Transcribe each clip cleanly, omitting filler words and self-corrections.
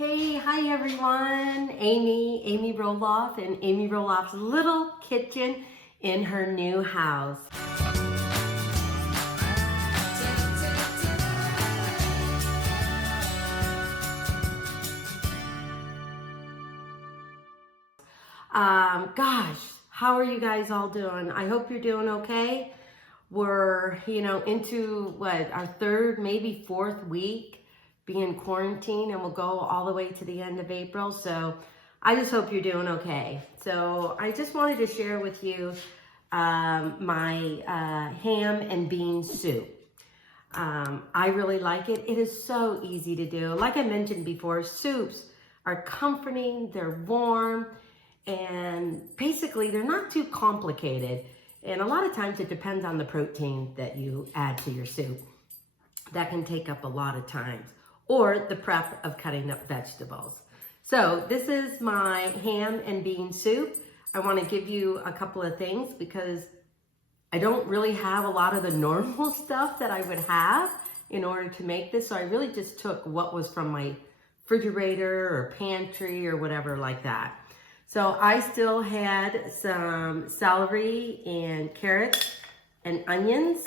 Hey, hi everyone. Amy Roloff and Amy Roloff's little kitchen in her new house. Gosh, how are you guys all doing? I hope you're doing okay. We're, into what, our third, maybe fourth week being quarantined, and we'll go all the way to the end of April. So I just hope you're doing okay. So I just wanted to share with you my ham and bean soup. I really like it. It is so easy to do. Like I mentioned before, soups are comforting, they're warm, and basically they're not too complicated. And a lot of times it depends on the protein that you add to your soup. That can take up a lot of time, or the prep of cutting up vegetables. So this is my ham and bean soup. I want to give you a couple of things because I don't really have a lot of the normal stuff that I would have in order to make this. So I really just took what was from my refrigerator or pantry or whatever like that. So I still had some celery and carrots and onions,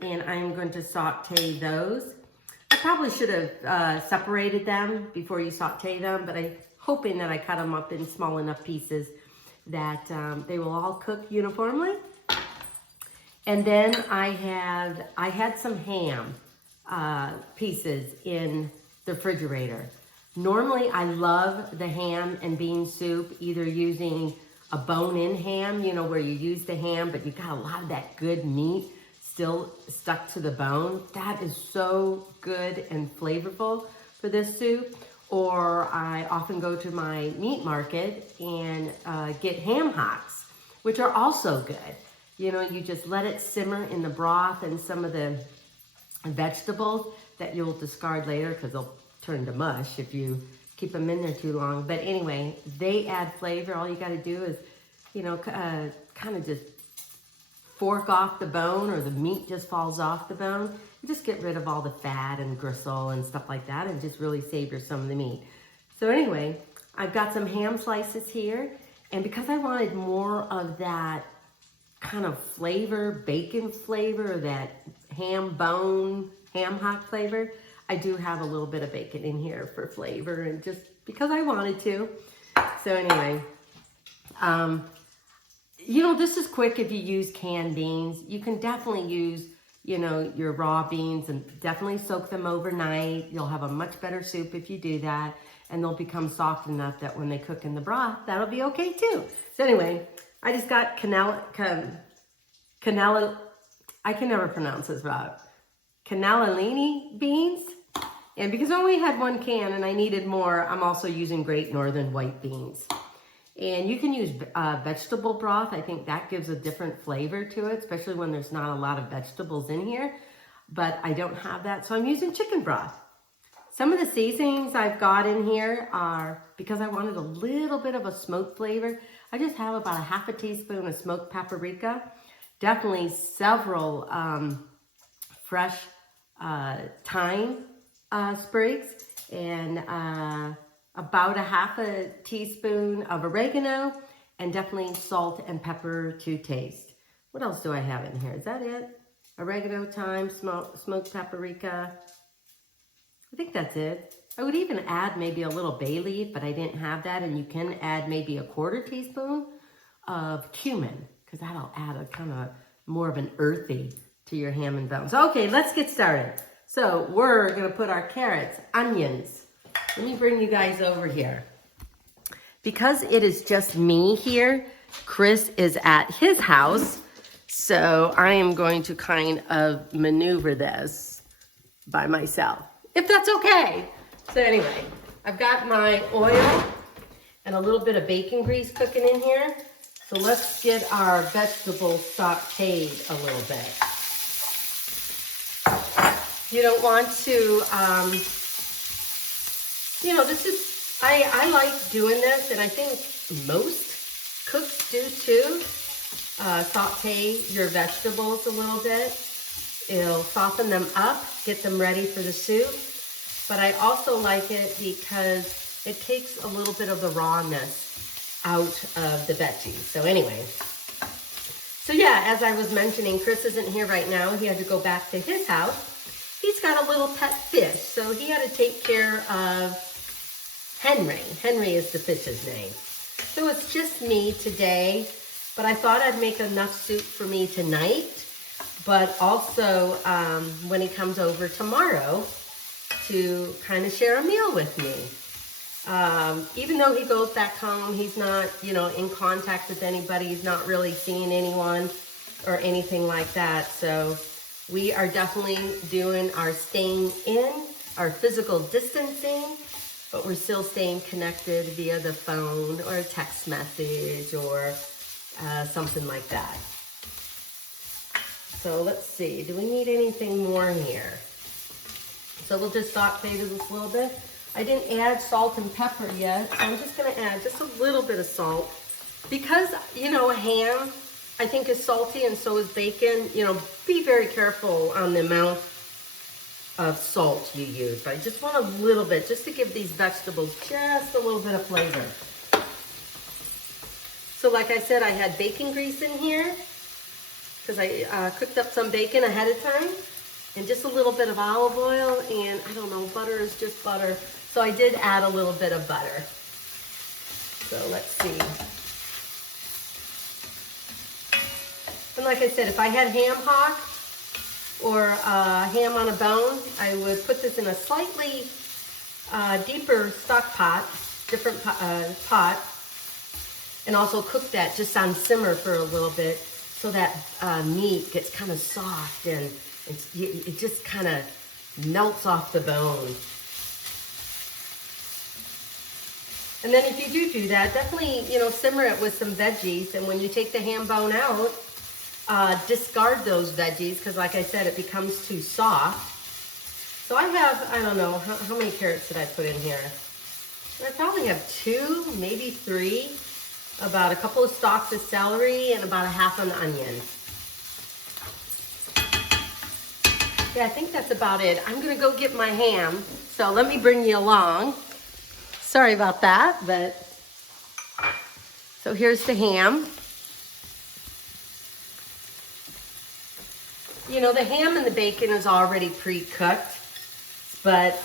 and I'm going to saute those. I probably should have separated them before you saute them, but I'm hoping that I cut them up in small enough pieces that they will all cook uniformly. And then I had some ham pieces in the refrigerator. Normally, I love the ham and bean soup, either using a bone-in ham, where you use the ham, but you got a lot of that good meat still stuck to the bone. That is so good and flavorful for this soup. Or I often go to my meat market and get Ham Hocks, which are also good. You just let it simmer in the broth and some of the vegetables that you'll discard later because they'll turn to mush if you keep them in there too long. But anyway, they add flavor. All you got to do is, kind of just fork off the bone, or the meat just falls off the bone. You just get rid of all the fat and gristle and stuff like that and just really savor some of the meat. So anyway, I've got some ham slices here. And because I wanted more of that kind of flavor, bacon flavor, that ham hock flavor, I do have a little bit of bacon in here for flavor, and just because I wanted to. So anyway, this is quick if you use canned beans. You can definitely use, your raw beans and definitely soak them overnight. You'll have a much better soup if you do that, and they'll become soft enough that when they cook in the broth, that'll be okay too. So anyway, I just got I can never pronounce this right. Cannellini beans. And because I only had one can and I needed more, I'm also using Great Northern white beans. And you can use vegetable broth. I think that gives a different flavor to it, especially when there's not a lot of vegetables in here. But I don't have that, so I'm using chicken broth. Some of the seasonings I've got in here are, because I wanted a little bit of a smoked flavor, I just have about a half a teaspoon of smoked paprika. Definitely several fresh thyme sprigs, and about a half a teaspoon of oregano, and definitely salt and pepper to taste. What else do I have in here? Is that it? Oregano, thyme, smoked paprika. I think that's it. I would even add maybe a little bay leaf, but I didn't have that, and you can add maybe a quarter teaspoon of cumin, because that'll add a kind of more of an earthy to your ham and bones. Okay, let's get started. So we're gonna put our carrots, onions. Let me bring you guys over here. Because it is just me here, Chris is at his house, so I am going to kind of maneuver this by myself, if that's okay. So anyway, I've got my oil and a little bit of bacon grease cooking in here. So let's get our vegetables sauteed a little bit. You don't want to, I like doing this, and I think most cooks do too. Saute your vegetables a little bit. It'll soften them up, get them ready for the soup. but I also like it because it takes a little bit of the rawness out of the veggies. So anyway, so yeah, as I was mentioning, Chris isn't here right now. He had to go back to his house. He's got a little pet fish, so he had to take care of Henry. Henry is the fish's name. So it's just me today, but I thought I'd make enough soup for me tonight, but also when he comes over tomorrow to kind of share a meal with me. Even though he goes back home, he's not, in contact with anybody. He's not really seeing anyone or anything like that. So we are definitely doing our staying in, our physical distancing, but we're still staying connected via the phone or a text message or something like that. So let's see, do we need anything more here? So we'll just saute this a little bit. I didn't add salt and pepper yet, so I'm just gonna add just a little bit of salt. Because, ham, I think is salty and so is bacon, be very careful on the amount of salt you use. But I just want a little bit, just to give these vegetables just a little bit of flavor. So like I said, I had bacon grease in here, because I cooked up some bacon ahead of time. And just a little bit of olive oil, and I don't know, butter is just butter. So I did add a little bit of butter. So let's see. And like I said, if I had ham hock or ham on a bone, I would put this in a slightly deeper stock pot, different pot, and also cook that just on simmer for a little bit so that meat gets kind of soft and it just kind of melts off the bone. And then if you do that, definitely, simmer it with some veggies. And when you take the ham bone out, discard those veggies because, like I said, it becomes too soft. So I have, I don't know, how many carrots did I put in here? I probably have 2, maybe 3, about a couple of stalks of celery, and about a half an onion. Yeah, I think that's about it. I'm gonna go get my ham, so let me bring you along. Sorry about that, but so here's the ham. The ham and the bacon is already pre-cooked, but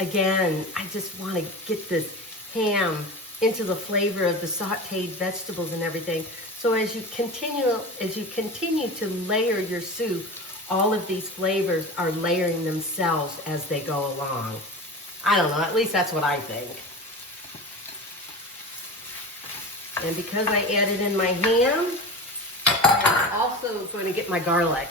again, I just want to get this ham into the flavor of the sauteed vegetables and everything. So as you continue to layer your soup, all of these flavors are layering themselves as they go along. I don't know, at least that's what I think. And because I added in my ham, I'm also going to get my garlic.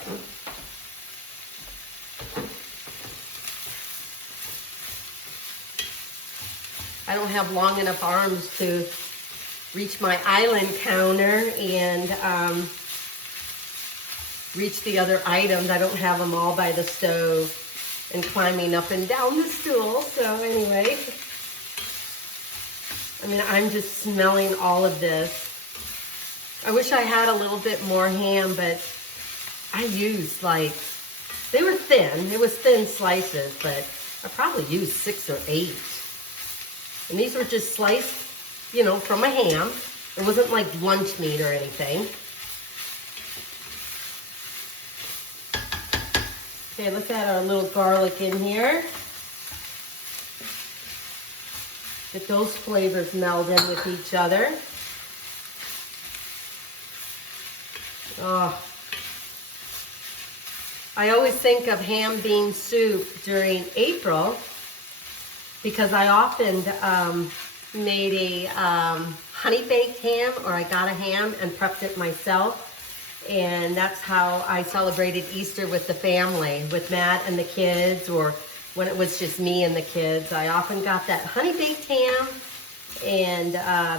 I don't have long enough arms to reach my island counter and reach the other items. I don't have them all by the stove and climbing up and down the stool. So anyway, I'm just smelling all of this. I wish I had a little bit more ham, but I used they were thin. It was thin slices, but I probably used 6 or 8. And these were just sliced, from a ham. It wasn't like lunch meat or anything. Okay, let's add our little garlic in here. Get those flavors meld in with each other. Oh. I always think of ham bean soup during April because I often made a honey baked ham, or I got a ham and prepped it myself. And that's how I celebrated Easter with the family, with Matt and the kids, or when it was just me and the kids. I often got that honey baked ham and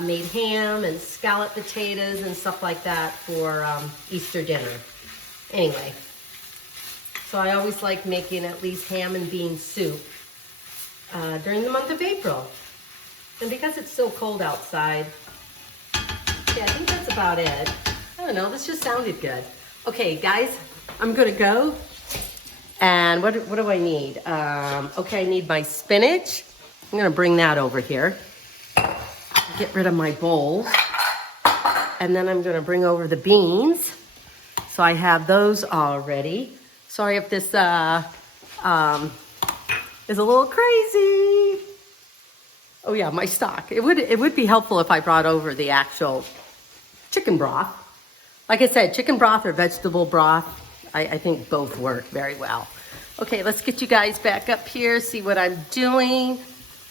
made ham and scalloped potatoes and stuff like that for Easter dinner. Anyway, so I always like making at least ham and bean soup during the month of April. And because it's so cold outside, yeah, I think that's about it. I don't know, this just sounded good. Okay, guys, I'm gonna go And what do I need? Okay, I need my spinach. I'm gonna bring that over here. Get rid of my bowl. And then I'm gonna bring over the beans. So I have those all ready. Sorry if this is a little crazy. Oh yeah, my stock. It would be helpful if I brought over the actual chicken broth. Like I said, chicken broth or vegetable broth, I think both work very well. Okay, let's get you guys back up here, see what I'm doing.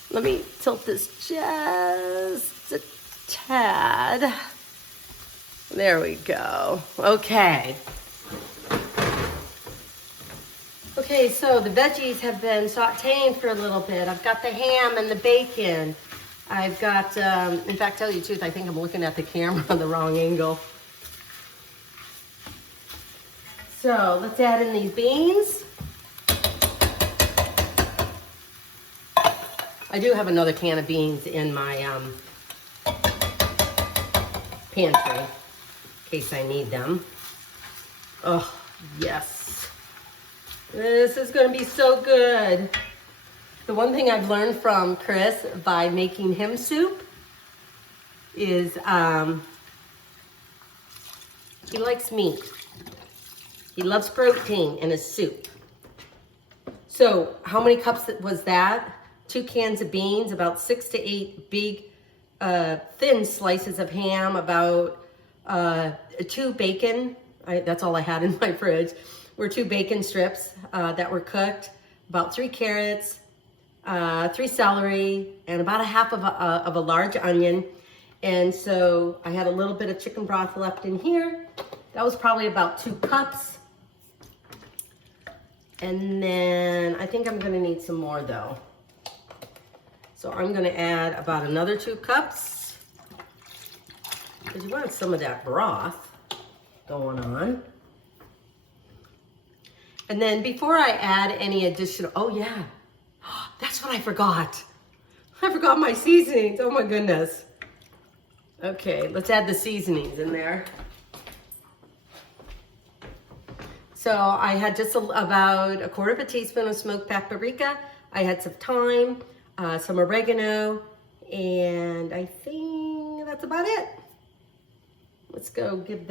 Let me tilt this just a tad. There we go. Okay. Okay, so the veggies have been sauteing for a little bit. I've got the ham and the bacon. I've got, in fact, tell you the truth, I think I'm looking at the camera on the wrong angle. So let's add in these beans. I do have another can of beans in my pantry in case I need them. Oh, yes. This is gonna be so good. The one thing I've learned from Chris by making him soup is he likes meat. He loves protein in his soup. So how many cups was that? 2 cans of beans, about 6 to 8 big thin slices of ham, about 2 bacon. That's all I had in my fridge. Were 2 bacon strips that were cooked, about 3 carrots, 3 celery, and about a half of a large onion. And so I had a little bit of chicken broth left in here. That was probably about 2 cups. And then I think I'm gonna need some more though. So I'm gonna add about another 2 cups because you want some of that broth going on. And then before I add any additional, oh yeah, that's what I forgot. I forgot my seasonings, oh my goodness. Okay, let's add the seasonings in there. So I had just about 1/4 teaspoon of smoked paprika. I had some thyme, some oregano, and I think that's about it. Let's go get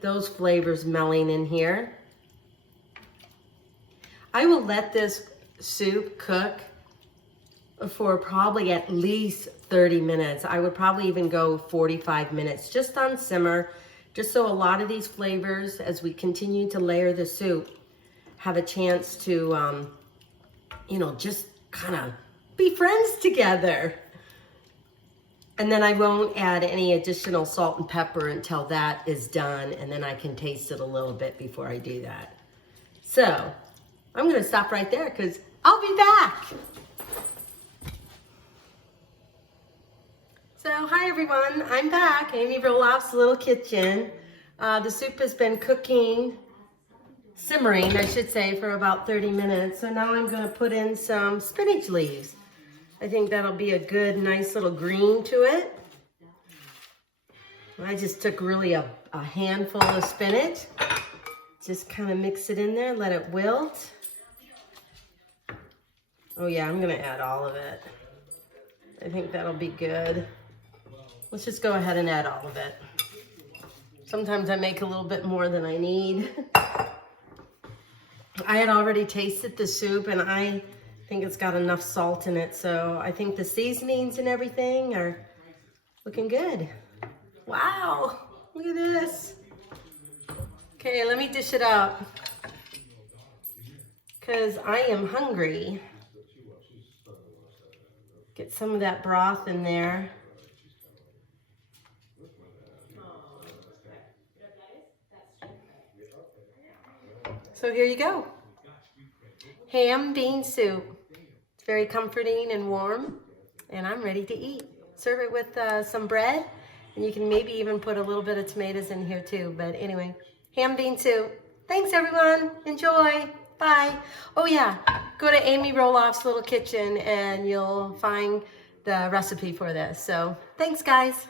those flavors melting in here. I will let this soup cook for probably at least 30 minutes. I would probably even go 45 minutes just on simmer, just so a lot of these flavors, as we continue to layer the soup, have a chance to, you know, just kind of be friends together. And then I won't add any additional salt and pepper until that is done, and then I can taste it a little bit before I do that. So I'm gonna stop right there because I'll be back. So hi everyone, I'm back. Amy Roloff's Little Kitchen. The soup has been cooking, simmering I should say, for about 30 minutes. So now I'm gonna put in some spinach leaves. I think that'll be a good, nice little green to it. I just took really a handful of spinach. Just kind of mix it in there, let it wilt. Oh yeah, I'm gonna add all of it. I think that'll be good. Let's just go ahead and add all of it. Sometimes I make a little bit more than I need. I had already tasted the soup and I think it's got enough salt in it, so I think the seasonings and everything are looking good. Wow, look at this. Okay, let me dish it up because I am hungry. Get some of that broth in there. So here you go. Ham bean soup. It's very comforting and warm, and I'm ready to eat. Serve it with some bread, and you can maybe even put a little bit of tomatoes in here too. But anyway, ham bean soup. Thanks everyone. Enjoy. Bye. Oh yeah, go to Amy Roloff's Little Kitchen and you'll find the recipe for this. So thanks guys.